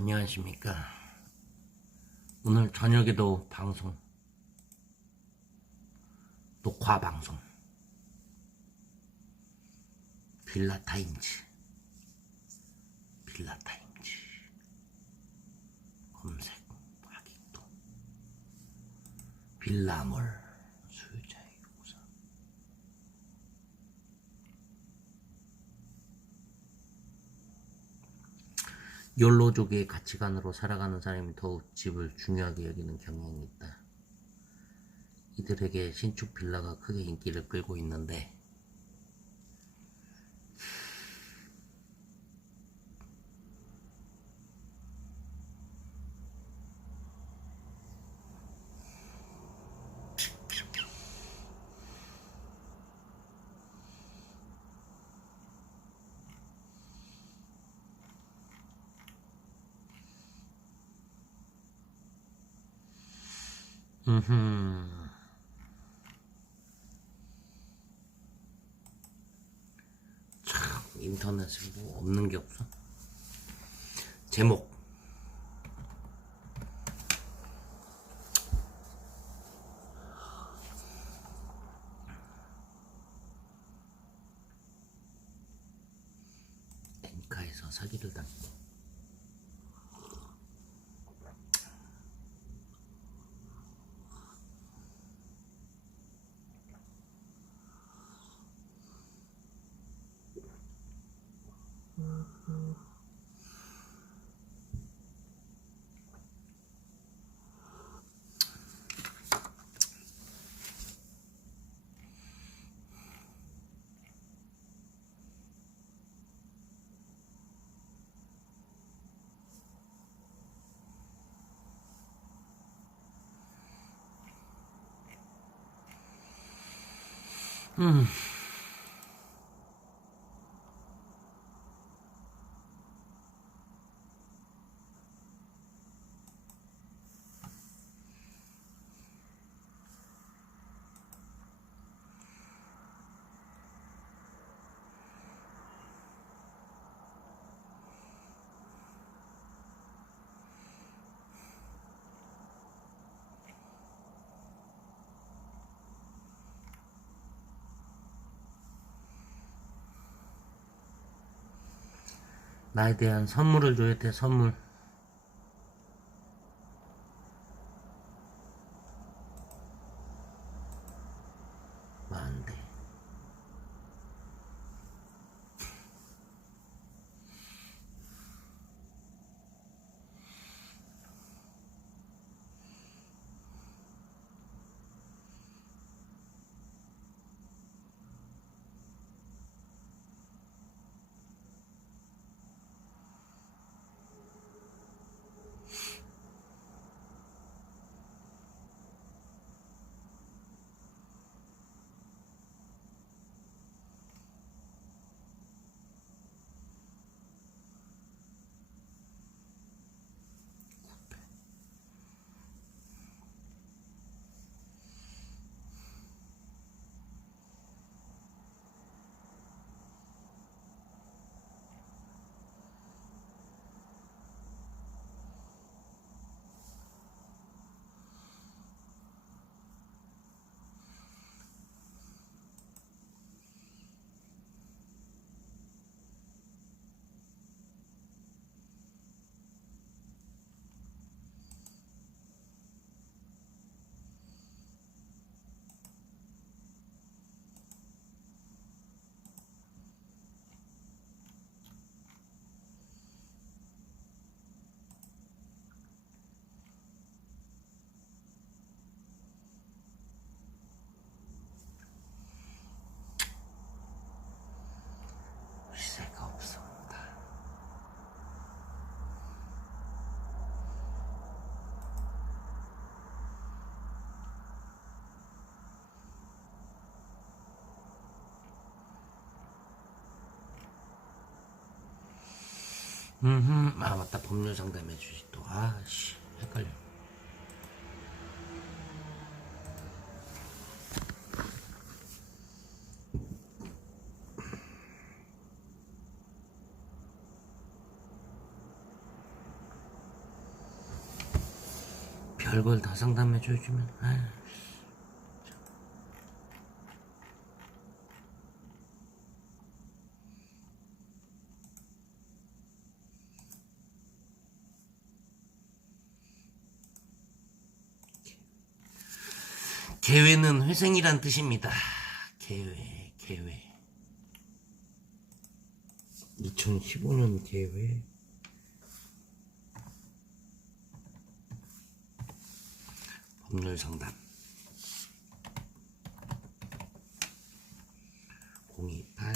안녕하십니까. 오늘 저녁에도 방송, 녹화 방송, 빌라타임즈, 빌라타임즈, 검색하기도, 빌라몰, 수요자의 요구사. 욜로족의 가치관으로 살아가는 사람이 더욱 집을 중요하게 여기는 경향이 있다. 이들에게 신축 빌라가 크게 인기를 끌고 있는데 음흠. 참 인터넷에 뭐 없는 게 없어. 제목 엔카에서 사기를 당했고 嗯。 나에 대한 선물을 줘야 돼 선물 음, 아 맞다 법률 상담해 주지 또 아씨 헷갈려. 별걸 다 상담해 줘주면. 아휴. 계회는 회생이란 뜻입니다. 계회, 계회. 2015년 계회. 법률 상담. 028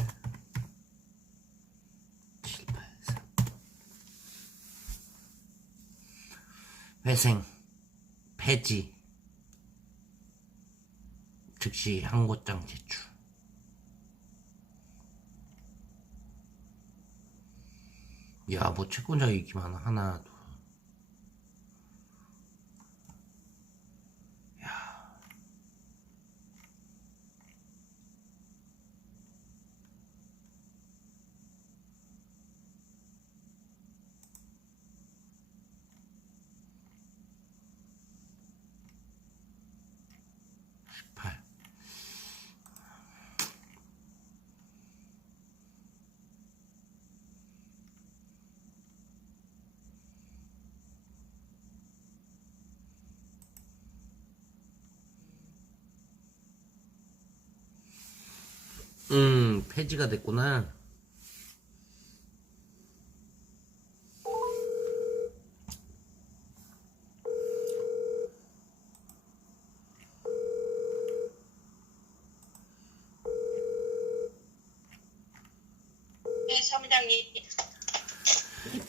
783 회생 폐지 즉시 항고장 제출. 야 뭐 채권자 얘기만 하나 둘 팔. 음, 폐지가 됐구나. 네, 사무장님.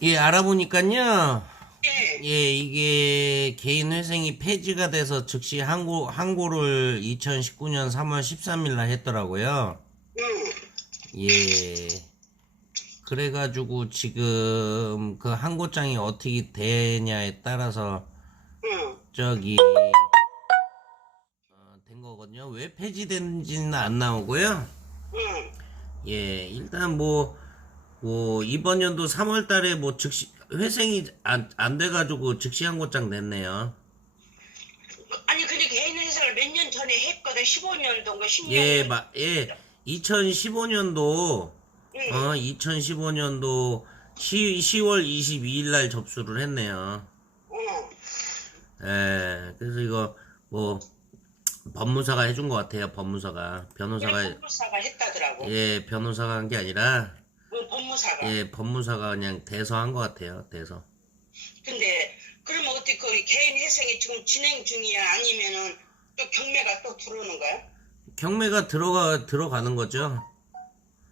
예, 알아보니까요. 네. 예, 이게 개인 회생이 폐지가 돼서 즉시 항고, 항고를 2019년 3월 13일 날 했더라고요. 응. 예. 그래가지고 지금 그 항고장이 어떻게 되냐에 따라서 응. 저기 어, 된 거거든요. 왜 폐지된지는 안 나오고요. 응. 예, 일단 뭐, 뭐, 이번 연도 3월 달에 뭐 즉시, 회생이 안, 안 돼가지고 즉시 항고장 냈네요. 아니 근데 개인 회사를 몇 년 전에 했거든. 15년도인가 16년. 예, 마, 예, 2015년도, 응. 어, 2015년도 10, 10월 22일 날 접수를 했네요. 응. 예, 그래서 이거, 뭐, 법무사가 해준 것 같아요, 법무사가. 변호사가, 법무사가 했다더라고. 예, 변호사가 한 게 아니라, 그 법무사가. 예, 법무사가 그냥 대서한 것 같아요, 대서. 근데 그러면 어떻게 그 개인 회생이 지금 진행 중이야? 아니면은 또 경매가 또 들어오는 거야? 경매가 들어가, 들어가는 거죠.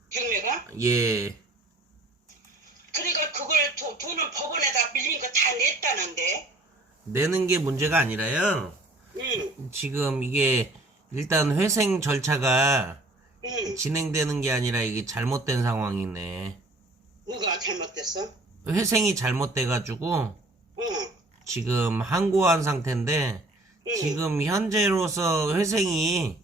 경매가? 예, 그러니까 그걸 도, 돈을 법원에다 밀린 거 다 냈다는데. 내는 게 문제가 아니라요. 응. 지금 이게 일단 회생 절차가 응. 진행되는 게 아니라 이게 잘못된 상황이네. 뭐가 잘못됐어? 회생이 잘못돼가지고 응. 지금 항고한 상태인데 응. 지금 현재로서 회생이 응.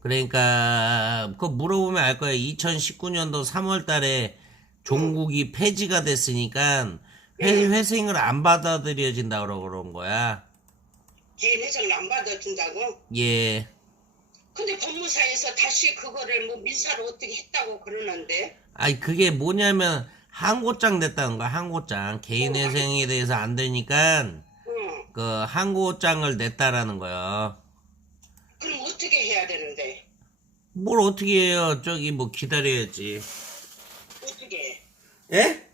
그러니까 그거 물어보면 알 거예요. 2019년도 3월 달에 종국이 폐지가 됐으니까 회, 회생을 안 받아들여진다 그러고 그런 거야. 개인 회생을 안 받아준다고? 예. 근데 법무사에서 다시 그거를 뭐 민사로 어떻게 했다고 그러는데 아니 그게 뭐냐면 항고장 냈다는 거야 항고장 개인 회생에 대해서 안 되니까 응. 그 항고장을 냈다라는 그럼 어떻게 해야 되는데 뭘 어떻게 해요 저기 뭐 기다려야지 어떻게 해? 예?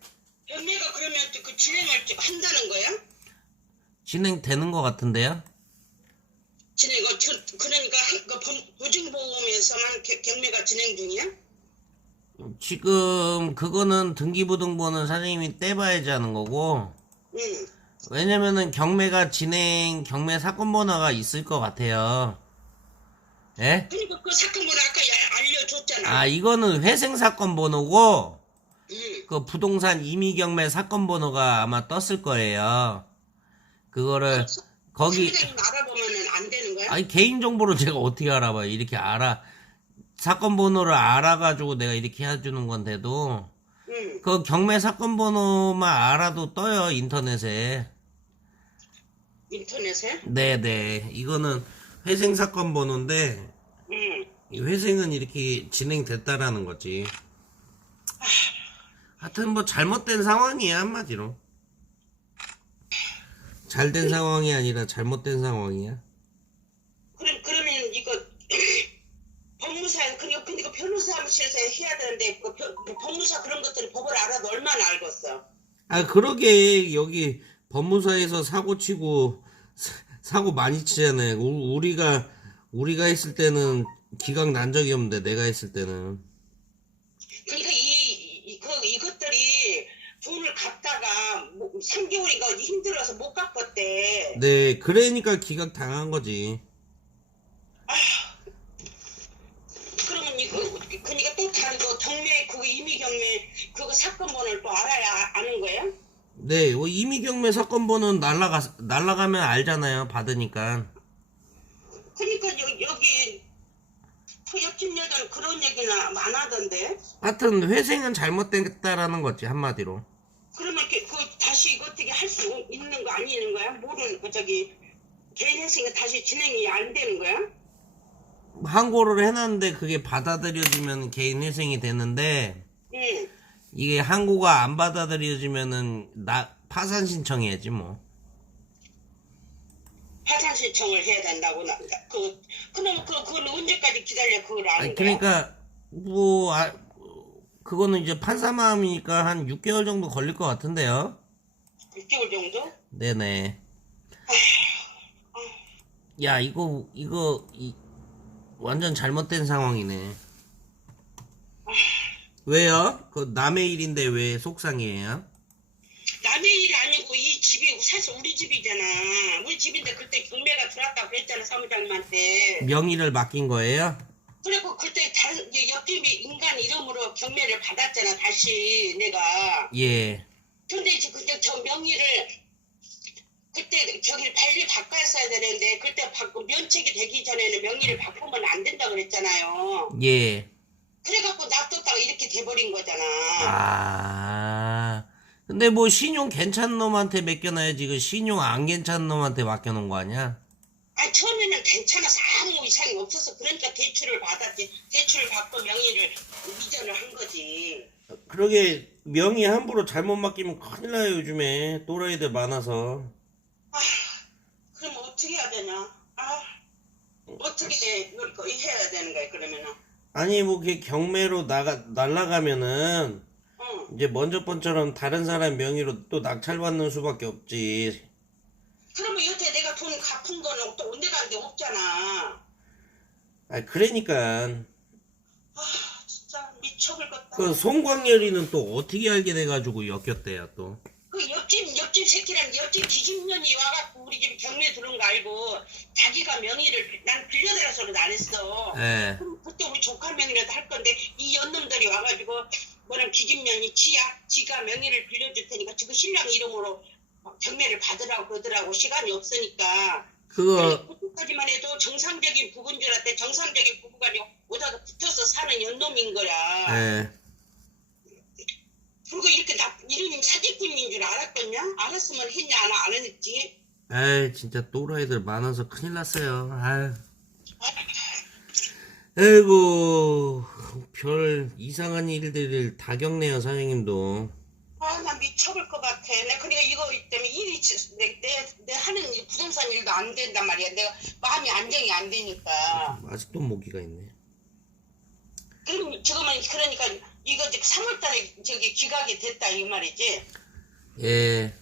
경매가 그러면 또그 진행을 좀 한다는 거야? 진행되는 것 같은데요 진행 어, 저, 그러니까 한- 그 법- 보증보험에서만 개- 경매가 진행 중이야? 지금 그거는 등기부등본은 사장님이 떼봐야지 하는 거고 응. 왜냐면은 경매가 진행 경매 사건 번호가 있을 것 같아요 예? 그러니까 그 사건을 아까 야- 알려줬잖아. 아 이거는 회생 사건 번호고 응. 그 부동산 임의 경매 사건 번호가 아마 떴을 거예요. 그거를 거기 사장님 알아보면은 안 되는 거야? 아니 개인 정보를 제가 어떻게 알아봐요? 이렇게 알아 사건 번호를 알아가지고 내가 이렇게 해주는 건데도 응. 그 경매 사건 번호만 알아도 떠요 인터넷에. 인터넷에? 네네. 이거는 회생 사건 번호인데 회생은 이렇게 진행됐다라는 거지. 하여튼 뭐 잘못된 상황이야 한마디로. 잘된 상황이 아니라 잘못된 상황이야. 그럼 그러면 이거 법무사 그니까 그니까 변호사 사무실에서 해야 되는데 그 변- 그 법무사 그런 것들은 법을 알아도 얼마나 알겠어? 아 그러게 여기 법무사에서 사고 치고 사- 사고 많이 치잖아요. 우- 우리가 우리가 했을 때는 기각 난 적이 없는데 내가 했을 때는 그러니까 이, 이, 그, 이것들이 돈을 갚다가 뭐 3개월인가 힘들어서 못 갚았대. 네 그러니까 기각 당한 거지. 그러면 이거 그러니까 또 다른 거 경매 그거 임의 경매 그거 사건 번호를 또 알아야 아는 거야? 네, 뭐 이미 경매 사건 번호는 날라가 날라가면 알잖아요. 받으니까 여, 여기 그 옆집 여자는 그런 얘기나 많하던데. 하여튼 회생은 잘못됐다라는 거지 한마디로. 그러면 그, 그 다시 이거 어떻게 할 수 있는 거 아니는 거야? 모르는 그 저기 개인 회생이 다시 진행이 안 되는 거야? 항고를 해놨는데 그게 받아들여지면 개인 회생이 되는데 응. 이게 항고가 안 받아들여지면은 나 파산 신청해야지 뭐. 파산 신청을 해야 된다고 나, 그 그럼 그 그걸 언제까지 기다려 그걸 아는 아니? 그러니까 뭐 아, 그거는 이제 판사 마음이니까 한 6개월 정도 걸릴 것 같은데요. 6개월 정도? 네네. 야 이거 이거 이, 완전 잘못된 상황이네. 왜요? 그 남의 일인데 왜 속상해요? 남의 일이 아니고 이 집이 사실 우리 집이잖아. 우리 집인데 그때 경매가 들어왔다고 그랬잖아 사무장님한테. 명의를 맡긴 거예요? 그리고 그때 옆집이 인간 이름으로 경매를 받았잖아 다시 내가. 예. 근데 이제 그때 저 명의를 그때 저기를 빨리 바꿨어야 되는데 그때 바꾸 면책이 되기 전에는 명의를 바꾸면 안 된다 그랬잖아요. 예. 그래갖고 놔뒀다가 이렇게 돼버린 거잖아. 아. 근데 뭐 신용 괜찮은 놈한테 맡겨놔야지 그 신용 안 괜찮은 놈한테 맡겨놓은 거 아니야? 아 처음에는 괜찮아서 아무 이상이 없어서 그러니까 대출을 받았지. 대출을 받고 명의를 이전을 한 거지. 그러게 명의 함부로 잘못 맡기면 큰일 나요 요즘에 또라이들 많아서 그럼 어떻게 해야 되냐? 아 어떻게 이거 해야 되는 거야 그러면은? 아니 뭐 그게 경매로 나가 날라가면은 응. 이제 먼저 번처럼 다른 사람 명의로 또 낙찰받는 수밖에 없지 그러면 여태 내가 돈 갚은 거는 또 언제 간게 없잖아. 아 그러니까 아 진짜 미쳐버렸다. 그 송광열이는 또 어떻게 알게 돼가지고 엮였대요 또 그 옆집 옆집 새끼랑 옆집 기집년이 와갖고 우리 집 경매 들은 거 알고 자기가 명의를 난 빌려달라서는 안 했어. 예. 그럼 그때 우리 조카 명의라도 할 건데 이 연놈들이 와가지고 뭐는 기집년이 지야 지가 명의를 빌려줄 테니까 지금 신랑 이름으로 경매를 받으라고 그러더라고. 시간이 없으니까. 그거 그때까지만 해도 정상적인 부부인 줄 알았대. 정상적인 부부가 오다가 붙어서 사는 연놈인 거야. 예. 그리고 이렇게 나 이름이 사기꾼인 줄 알았겠냐 알았으면 했냐 안, 안 했지? 아이 진짜 또라이들 많아서 큰일 났어요. 아유 아이고 별 이상한 일들을 다 겪네요 사장님도 아 나 미쳐볼 것 같아 내 그러니까 이거 때문에 일이 지- 내, 내, 내 하는 이 부동산 일도 안 된단 말이야 내가 마음이 안정이 안 되니까 아직도 모기가 있네 그럼 지금은 그러니까 이거 지금 3월달에 저기 기각이 됐다 이 말이지 예.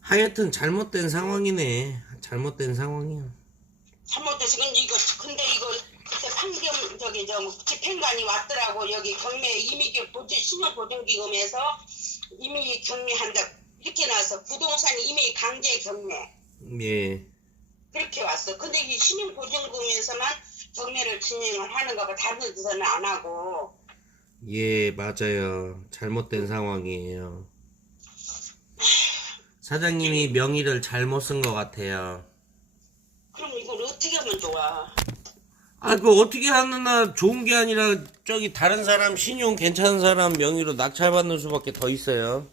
하여튼 잘못된 상황이네. 잘못된 상황이야. 3월달 지금 이거 근데 이거 그때 상경 저기 저 집행관이 왔더라고 여기 경매 이미기 보증 신용 보증기금에서 이미 경매한다 이렇게 나와서 부동산 이미 강제 경매 예. 그렇게 왔어. 근데 이 신용 보증금에서만 경매를 진행을 하는가 봐. 다른 데서는 안 하고. 예, 맞아요. 잘못된 상황이에요. 사장님이 명의를 잘못 쓴 것 같아요. 그럼 이걸 어떻게 하면 좋아? 아, 그 어떻게 하느나 좋은 게 아니라 저기 다른 사람 신용 괜찮은 사람 명의로 낙찰받는 수밖에 더 있어요.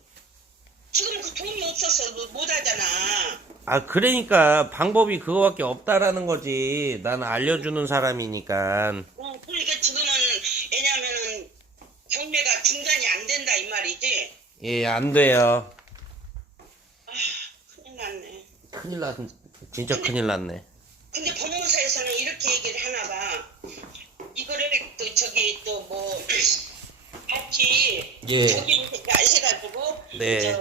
지금 그 돈이 없어서 뭐못 하잖아. 아 그러니까 방법이 그거밖에 없다라는 거지 나는 알려주는 사람이니까 어, 그러니까 지금은 왜냐면은 경매가 중단이 안 된다 이 말이지. 예 안 돼요 큰일 났네. 큰일 났 진짜 큰일 났네 근데 법무사에서는 이렇게 얘기를 하나 봐. 이거를 또 저기 또 뭐 같이 예. 저기 해가지고 네. 저